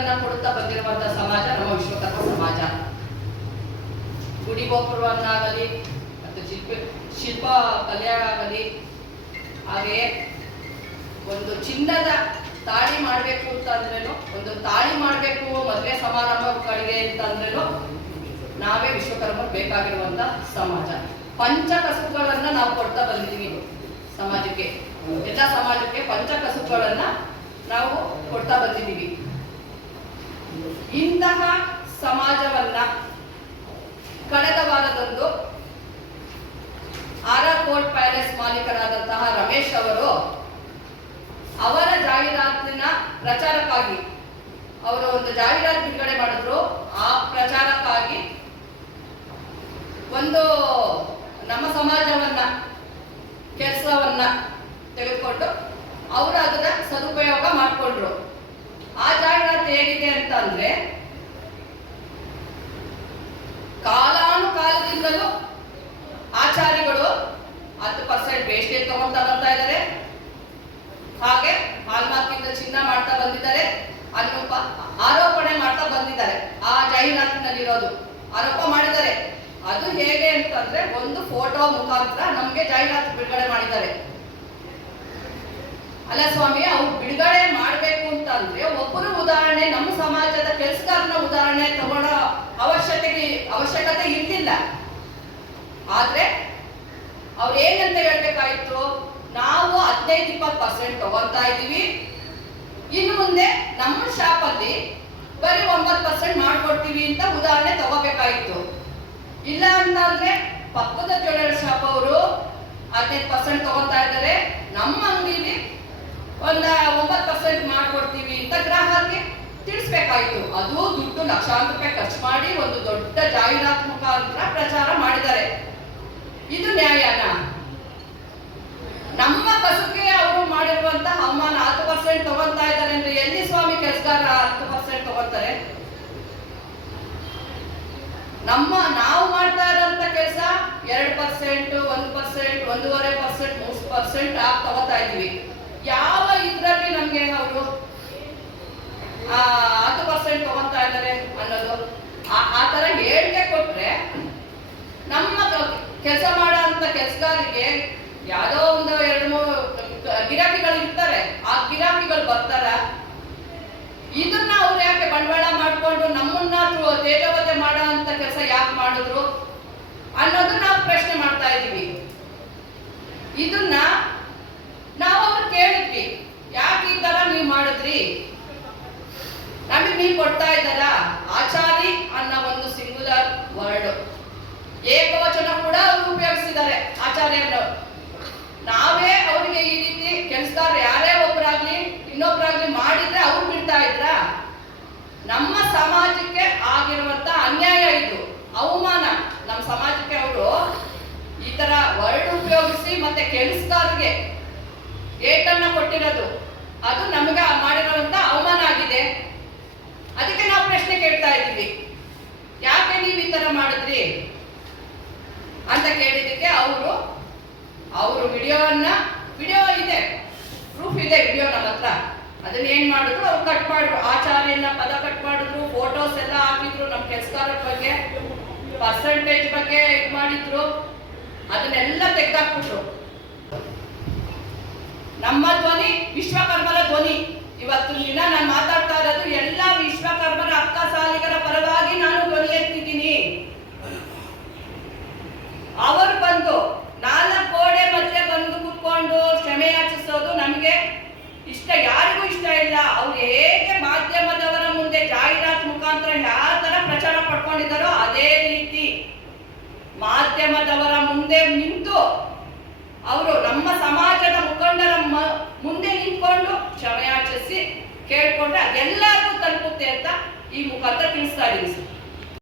ಉಡುಗೊರೆಗಳನ್ನ ಕೊಡುತ್ತಾ ಬಂದಿರುವಂತಹ ಸಮಾಜ, ನಮ್ಮ ವಿಶ್ವಕರ್ಮ ಸಮಾಜ. ಗುಡಿ ಗೋಪುರವನ್ನಾಗಲಿ, ಮತ್ತು ಶಿಲ್ಪ ಶಿಲ್ಪ ಕಲೆಯಾಗಲಿ ಹಾಗೆಯೇ ಒಂದು ಚಿನ್ನದ ತಾಳಿ ಮಾಡಬೇಕು ಅಂತ ಅಂದ್ರೇನು, ಒಂದು ತಾಳಿ ಮಾಡಬೇಕು ಮದುವೆ ಸಮಾರಂಭಗಳಿಗೆ ಅಂತ ಅಂದ್ರೇನು, ನಾವೇ ವಿಶ್ವಕರ್ಮ ಬೇಕಾಗಿರುವಂತಹ ಸಮಾಜ. ಪಂಚಕಸುಗಳನ್ನ ನಾವು ಕೊಡ್ತಾ ಬಂದಿದ್ದೀವಿ ಸಮಾಜಕ್ಕೆ, ಎಲ್ಲ ಸಮಾಜಕ್ಕೆ ಪಂಚಕಸುಗಳನ್ನ ನಾವು ಕೊಡ್ತಾ ಬಂದಿದ್ದೀವಿ ಇಂತಹ ಸಮಾಜವನ್ನ ಕಳೆದ ವಾರದಂದು ಆರಾಕೋಟ್ ಪ್ಯಾಲೇಸ್ ಮಾಲೀಕರಾದಂತಹ ರಮೇಶ್ ಅವರು ಅವರ ಜಾಹೀರಾತಿನ ಪ್ರಚಾರಕ್ಕಾಗಿ, ಅವರು ಒಂದು ಜಾಹೀರಾತು ಬಿಡುಗಡೆ ಮಾಡಿದ್ರು. ಆ ಪ್ರಚಾರಕ್ಕಾಗಿ ಒಂದು ನಮ್ಮ ಸಮಾಜವನ್ನ, ಕೆಲಸವನ್ನ ತೆಗೆದುಕೊಂಡು ಅವರು ಅದನ್ನ ಸದುಪಯೋಗ ಮಾಡಿಕೊಂಡ್ರು. ಆ ಜಾಹೀರಾತು ಹೇಗಿದೆ ಅಂತ ಅಂದ್ರೆ ಹತ್ತು ಪರ್ಸೆಂಟ್ ವೇಸ್ಟೇಜ್ ತಗೊಳ್ತಾ ಬರ್ತಾ ಇದ್ದಾರೆ. ಹಾಗೆ ಹಾಲ್ಮಾರ್ಕಿಂದ ಚಿನ್ನ ಮಾಡ್ತಾ ಬಂದಿದ್ದಾರೆ. ಅಲ್ಲಿ ಪ- ಆರೋಪಣೆ ಮಾಡ್ತಾ ಬಂದಿದ್ದಾರೆ. ಆ ಜಾಹೀರಾತಿನಲ್ಲಿರೋದು ಆರೋಪ ಮಾಡಿದ್ದಾರೆ. ಅದು ಹೇಗೆ ಅಂತಂದ್ರೆ ಒಂದು ಫೋಟೋ ಮುಖಾಂತರ ನಮ್ಗೆ ಜಾಹೀರಾತು ಬಿಡುಗಡೆ ಮಾಡಿದ್ದಾರೆ. ಅಲ್ಲ ಸ್ವಾಮಿ, ಅವ್ರು ಬಿಡುಗಡೆ ಮಾಡ್ಬೇಕು ಅಂತಂದ್ರೆ ಒಬ್ಬರು ಉದಾಹರಣೆ, ನಮ್ಮ ಸಮಾಜದ ಕೆಲಸಗಾರನ ಉದಾಹರಣೆ ತಗೊಳ್ಳೋ ಅವಶ್ಯಕತೆ ಅವಶ್ಯಕತೆ ಇರ್ಲಿಲ್ಲ. ಆದ್ರೆ ಅವ್ರು ಏನಂತ ಹೇಳ್ಬೇಕಾಯ್ತು? ನಾವು ಹದಿನೈದು ಇಪ್ಪತ್ತು ಪರ್ಸೆಂಟ್ ತಗೋತಾ ಇದೀವಿ ಇನ್ನು ಮುಂದೆ ನಮ್ಮ ಶಾಪ್ ಅಲ್ಲಿ ಬರೀ ಒಂಬತ್ತು ಪರ್ಸೆಂಟ್ ಮಾಡ್ಕೊಡ್ತೀವಿ ಅಂತ ಉದಾಹರಣೆ ತಗೋಬೇಕಾಯ್ತು. ಇಲ್ಲ ಅಂತಂದ್ರೆ ಪಕ್ಕದ ಜ್ಯುವೆಲರ್ ಶಾಪ್ ಅವರು ಹದಿನೈದು ಪರ್ಸೆಂಟ್ ತಗೋತಾ ಇದ್ದಾರೆ. ನಮ್ಮ ಅಂಗಡಿಲಿ ಒಂದ ಒಂಬತ್ತು ಪರ್ಸೆಂಟ್ ಮಾಡ್ಕೊಡ್ತೀವಿ ಅಂತ ಗ್ರಾಹಕರಿಗೆ ತಿಳಿಸ್ಬೇಕಾಯ್ತು. ಅದು ದುಡ್ಡು ಲಕ್ಷಾಂತರ ರೂಪಾಯಿ ಖರ್ಚು ಮಾಡಿ ಒಂದು ದೊಡ್ಡ ಜಾಹೀರಾತ್ ಮುಖಾಂತರ ಪ್ರಚಾರ ಮಾಡಿದ್ದಾರೆ ಇದು ನ್ಯಾಯನ ನಮ್ಮ ಕಸುಗೆ ಅವರು ಮಾಡಿರುವಂತ ಅವಮಾನ ಹತ್ತು ಪರ್ಸೆಂಟ್ ತಗೊಂತಾ ಇದ್ದಾರೆ ಅಂದ್ರೆ ಎಲ್ಲಿ ಸ್ವಾಮಿ ಕೆಲಸಗಾರ ಹತ್ತು ಪರ್ಸೆಂಟ್ ತಗೊಂತಾರೆ ನಮ್ಮ ನಾವು ಮಾಡ್ತಾ ಇರೋಂಥ ಕೆಲಸ ಎರಡು ಪರ್ಸೆಂಟ್, ಒಂದು ಪರ್ಸೆಂಟ್, ಒಂದೂವರೆ ಪರ್ಸೆಂಟ್, ಮೂರು ಪರ್ಸೆಂಟ್ ಆಗಿ ತಗೋತಾ ಇದೀವಿ ಯಾವ ಇದ್ರಲ್ಲಿ ನಮ್ಗೆ ಅವರು ಹತ್ತು ಪರ್ಸೆಂಟ್ ತಗೊಂತಾ ಇದ್ದಾರೆ ಅನ್ನೋದು? ಆ- ಆ ತರ ಹೇಳಿಕೆ ಕೊಟ್ರೆ ನಮ್ಮ ಕೆಲಸ ಮಾಡೋ ಅಂತ ಕೆಲಸಗಾರಿಗೆ ಯಾವುದೋ ಒಂದು ಎರಡು ಮೂರು ಗಿರಾಕಿಗಳು ಇರ್ತಾರೆ. ಆ ಗಿರಾಕಿಗಳು ಬರ್ತಾರ. ಇದನ್ನ ಅವ್ರು ಯಾಕೆ ಬಂಡವಾಳ ಮಾಡಿಕೊಂಡು ನಮ್ಮನ್ನ ತೇಜವತೆ ಮಾಡೋ ಅಂತ ಕೆಲಸ ಯಾಕೆ ಮಾಡಿದ್ರು ಅನ್ನೋದನ್ನ ನಾವು ಪ್ರಶ್ನೆ ಮಾಡ್ತಾ ಇದೀವಿ ಇದನ್ನ ನಾವು ಅವ್ರು ಕೇಳಿದ್ವಿ. ಯಾಕೆ ಈ ತರ ನೀವು ಮಾಡಿದ್ರಿ? ನಮಗೆ ನೀವು ಕೊಡ್ತಾ ಇದ್ದಾರ? ಆಚಾರಿ ಅನ್ನೋ ಒಂದು ಸಿಂಗುಲರ್ ವರ್ಡ್ ಏಕವಚನ ಕೂಡ ಅವರು ಉಪಯೋಗಿಸಿದ್ದಾರೆ ಆಚಾರ್ಯರು ನಾವೇ ಅವರಿಗೆ ಈ ರೀತಿ ಕೆಲಸದವ್ರು ಯಾರೇ ಒಬ್ಬರಾಗ್ಲಿ ಇನ್ನೊಬ್ಬರಾಗ್ಲಿ ಮಾಡಿದ್ರೆ ಅವ್ರು ಬಿಡ್ತಾ ಇದ್ರ? ನಮ್ಮ ಸಮಾಜಕ್ಕೆ ಆಗಿರುವಂತ ಅನ್ಯಾಯ ಇದು, ಅವಮಾನ. ನಮ್ಮ ಸಮಾಜಕ್ಕೆ ಅವರು ಈ ತರ ವರ್ಡ್ ಉಪಯೋಗಿಸಿ ಮತ್ತೆ ಕೆಲಸದವ್ರಿಗೆ ಏಟನ್ನ ಕೊಟ್ಟಿರೋದು. ಅದು ನಮಗೆ ಮಾಡಿರುವಂತ ಅವಮಾನ ಆಗಿದೆ. ಅದಕ್ಕೆ ನಾವು ಪ್ರಶ್ನೆ ಕೇಳ್ತಾ ಇದ್ದೀವಿ. ಯಾಕೆ ನೀವು ಈ ತರ ಮಾಡಿದ್ರಿ? ಅಂತ ಕೇಳಿದಕ್ಕೆ ಅವರು ಅವರು ವಿಡಿಯೋವನ್ನ, ವಿಡಿಯೋ ಇದೆ ಪ್ರೂಫ್ ಇದೆ ವಿಡಿಯೋ ನಮ್ಮ ಹತ್ರ. ಅದನ್ನ ಏನ್ ಮಾಡಿದ್ರು, ಅವ್ರು ಕಟ್ ಮಾಡಿದ್ರು. ಆಚಾರ್ಯನ ಪದ ಕಟ್ ಮಾಡಿದ್ರು ಫೋಟೋಸ್ ಎಲ್ಲ ಹಾಕಿದ್ರು, ನಮ್ಮ ಕೆಲಸಗಾರರ ಬಗ್ಗೆ ಪರ್ಸೆಂಟೇಜ್ ಬಗ್ಗೆ ಇದು ಮಾಡಿದ್ರು. ಅದನ್ನೆಲ್ಲ ತೆಗೆದಾಕ್ಬಿಟ್ರು. ನಮ್ಮ ಧ್ವನಿ ವಿಶ್ವಕರ್ಮರ ಧ್ವನಿ. ಇವತ್ತು ದಿನ ನಾನು ಮಾತಾಡ್ತಾ ಇರೋದು ಎಲ್ಲ ವಿಶ್ವಕರ್ಮರ ಅಕ್ಕ ಸಾಲಿಗರ ಪರವಾಗಿ ನಾನು ಧ್ವನಿ ಎತ್ತಿದ್ದೀನಿ ಅವರು ಬಂದು ನಾಲ್ಕು ಗೋಡೆ ಮಧ್ಯೆ ಬಂದು ಕುತ್ಕೊಂಡು ಕ್ಷಮೆ ಯಾಚಿಸೋದು ನಮಗೆ ಇಷ್ಟ ಯಾರಿಗೂ ಇಷ್ಟ ಇಲ್ಲ ಅವ್ರು ಹೇಗೆ ಮಾಧ್ಯಮದವರ ಮುಂದೆ ಜಾಹೀರಾತು ಮುಖಾಂತರ ಯಾವ ತರ ಪ್ರಚಾರ ಅದೇ ರೀತಿ ಮಾಧ್ಯಮದವರ ಮುಂದೆ ನಿಂತು ಅವರು ನಮ್ಮ ಸಮಾಜದ ಮುಖಂಡರ ಮುಂದೆ ನಿಂತ್ಕೊಂಡು ಕ್ಷಮೆಯಾಚಿಸಿ ಕೇಳ್ಕೊಂಡ್ರೆ ಅದೆಲ್ಲರಿಗೂ ತಲುಪುತ್ತೆ ಅಂತ ಈ ಮುಖಾಂತರ ತಿಳಿಸ್ತಾ ಇದ್ದೀನಿ